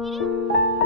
一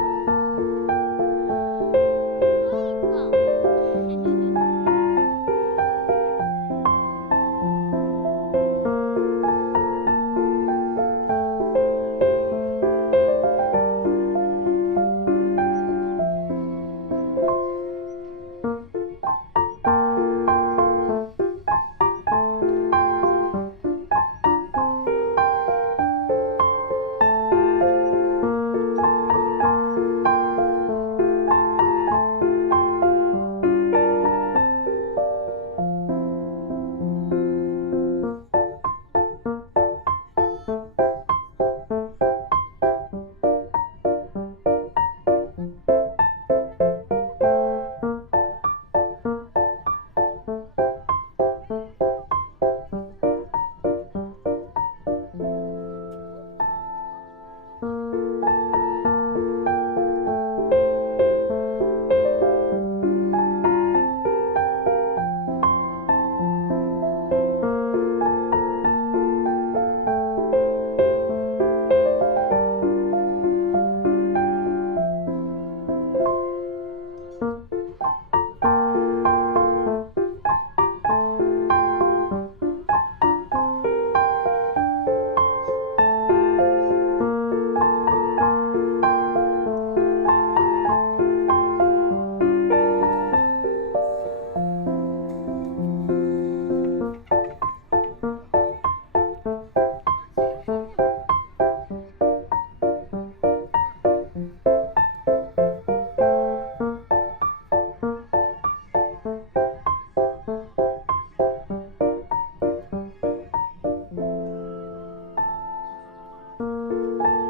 you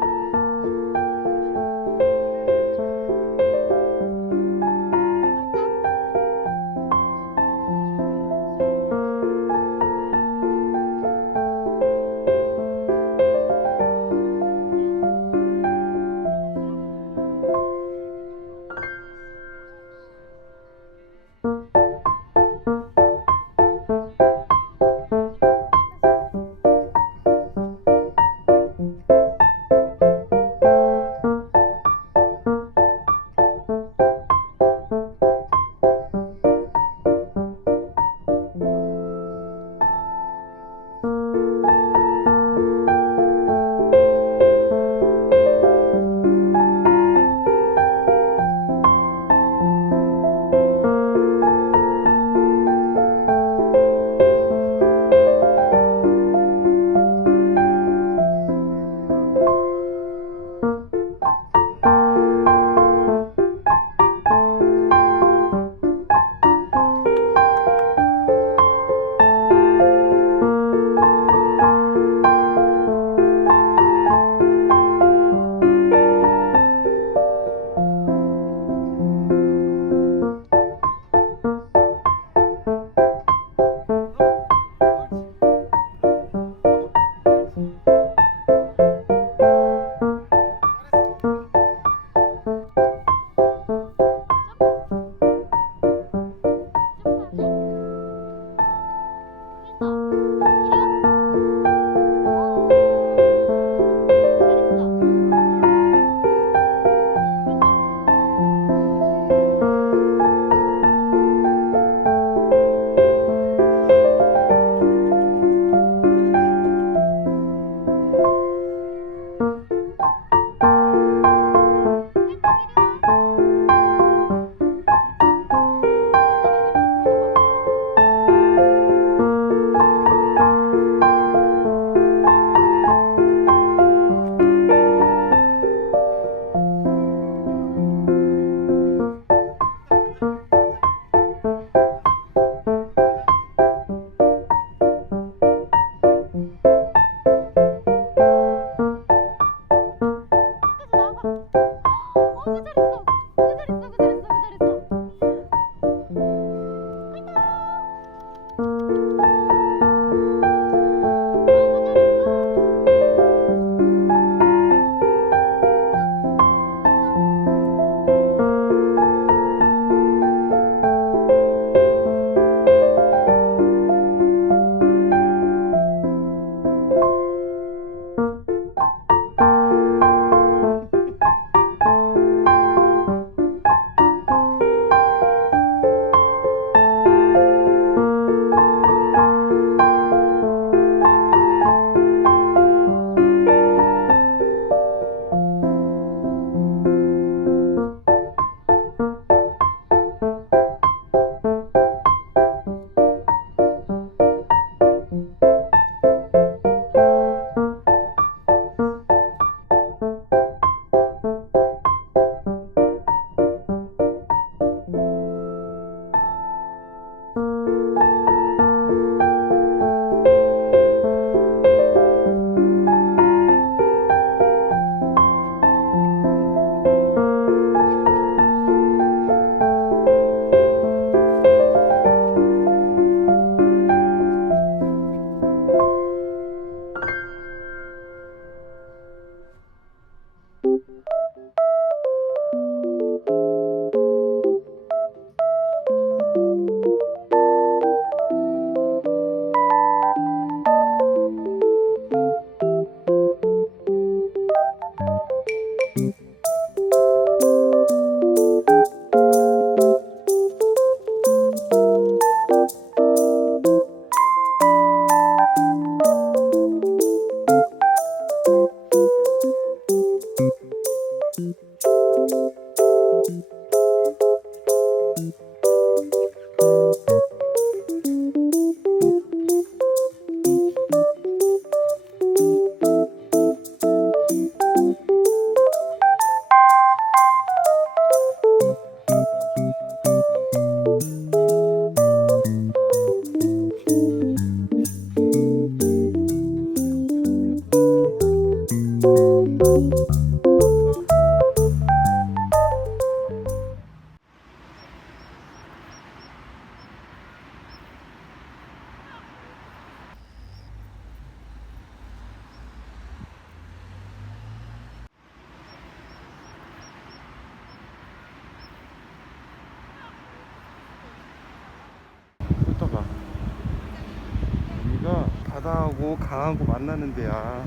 바다하고 강하고 만나는 데야.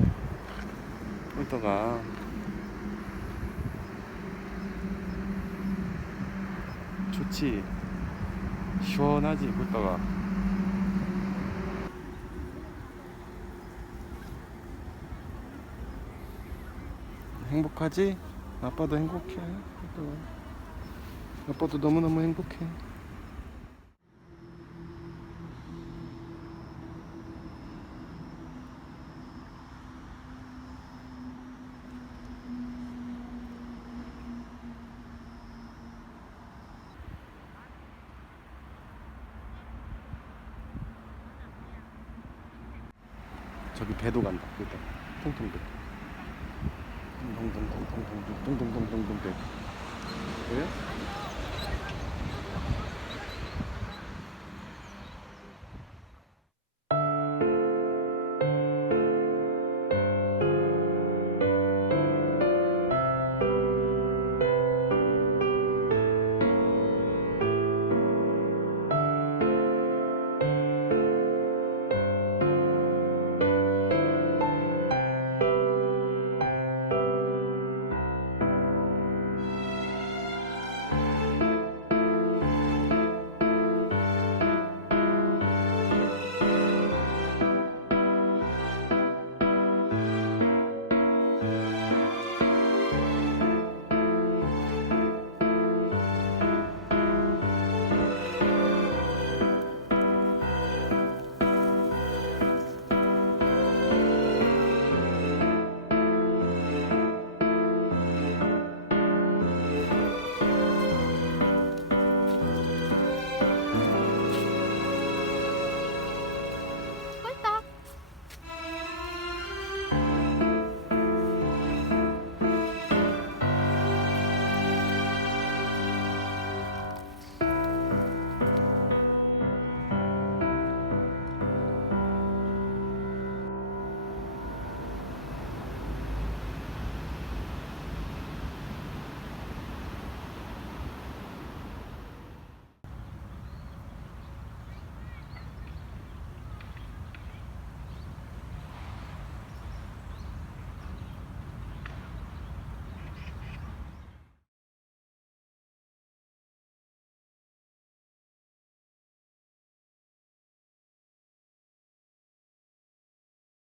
홀더가. 좋지. 시원하지 홀더가. 행복하지? 아빠도 행복해 홀더가. 아빠도 너무너무 행복해. 배도 간다. 그다 통통배. 통통통통통통통통통통 배. 그래?